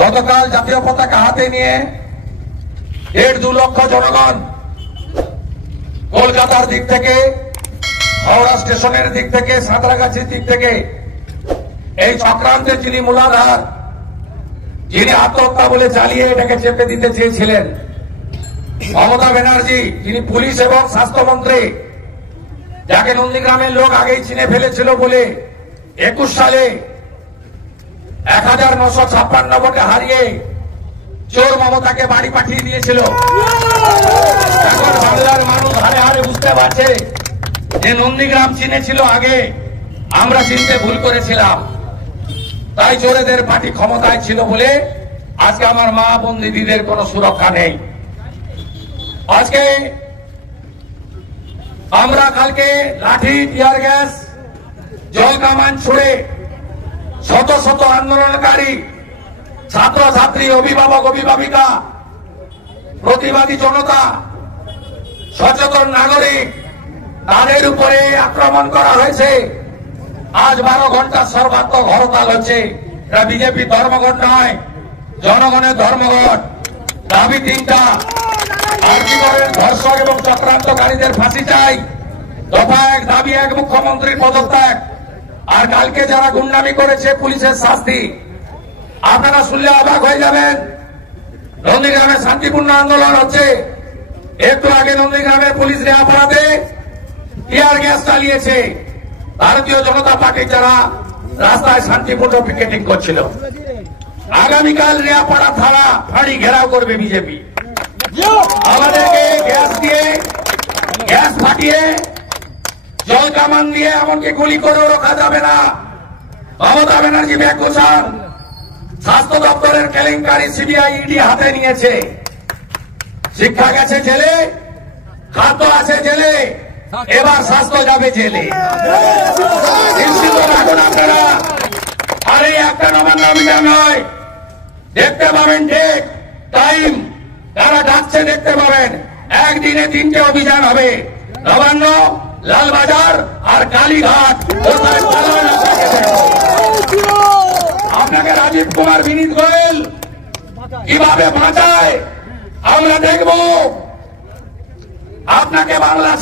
গতকাল জাতীয় পতাকা হাতে নিয়ে 1.5-2 লক্ষ জনগণ কলকাতার দিক থেকে, হাওড়া স্টেশনের দিক থেকে, সাঁতরাগাছির দিক থেকে এই চক্রান্তের যিনি মূলাধার, যিনি আত্মহত্যা বলে চালিয়ে এটাকে চেপে দিতে চেয়েছিলেন, মমতা ব্যানার্জি, যিনি পুলিশ এবং স্বাস্থ্যমন্ত্রী, যাকে নন্দীগ্রামের লোক আগেই চিনে ফেলেছিল বলে 21 সালে 1956 ভোটে হারিয়ে চোর মমতাকে বাড়ি পাঠিয়ে দিয়েছিল। এখন বাংলার মানুষ হারে হারে বুঝতে পারছে যে নন্দীগ্রাম চিনেছিল আগে, আমরা চিনতে ভুল করেছিলাম। তাই চোরেদের পার্টি ক্ষমতায় ছিল বলে আজকে আমার মা বোন দিদিদের কোনো সুরক্ষা নেই। আজকে আমরা কালকে লাঠি, টিয়ার গ্যাস, জল কামান ছুড়ে শত শত আন্দোলনকারী ছাত্র ছাত্রী, অভিভাবক অভিভাবিকা, প্রতিবাদী জনতা, সচেতন নাগরিক, তাদের উপরে আক্রমণ করা হয়েছে। আজ 12 ঘন্টা সর্বাত্মক হরতাল হচ্ছে। এটা বিজেপি ধর্মঘট নয়, জনগণের ধর্মঘট। দাবি 3টা: আরজিকরের ধর্ষক এবং চক্রান্তকারীদের ফাঁসি চাই। দফা 1, দাবি 1, মুখ্যমন্ত্রীর পদত্যাগ। আর কালকে যারা গুন্ডামি করেছে, পুলিশের শাস্তি। আপনারা শুনলে অবাক হয়ে যাবেন। নন্দীগ্রামে শান্তিপূর্ণ আন্দোলন হচ্ছে, একটু আগে নন্দীগ্রামের পুলিশ রেয়াপাড়াতে টিয়ার গ্যাস চালিয়েছে ভারতীয় জনতা পার্টির যারা রাস্তায় শান্তিপূর্ণ পিকেটিং করছিল। আগামীকাল রেয়াপাড়া থানা ফাঁড়ি ঘেরাও করবে বিজেপি। আমাদেরকে গ্যাস দিয়ে, গ্যাস ফাটিয়ে, জল কামান দিয়ে, এমনকি গুলি করেও রোকা যাবে না। মমতা ব্যানার্জি ব্যাগ গোছান। স্বাস্থ্য দপ্তরের কেলেঙ্কারি সিবিআই ইডি হাতে নিয়েছে। শিক্ষা গেছে জেলে, খাদ্য আছে জেলে, এবার স্বাস্থ্য যাবে জেলে। নিশ্চিত রাখুন আপনারা। আর এই একটা নবান্ন অভিযান নয়, দেখতে পাবেন ঠিক টাইম, তারা ডাকছে দেখতে পাবেন। একদিনে 3টে অভিযান হবে, নবান্ন, লালবাজার আর কালীঘাট। আপনাকে রাজীব কুমার, বিনীত গোয়েল কিভাবে বাঁচায় আমরা দেখব। আপনাকে বাংলা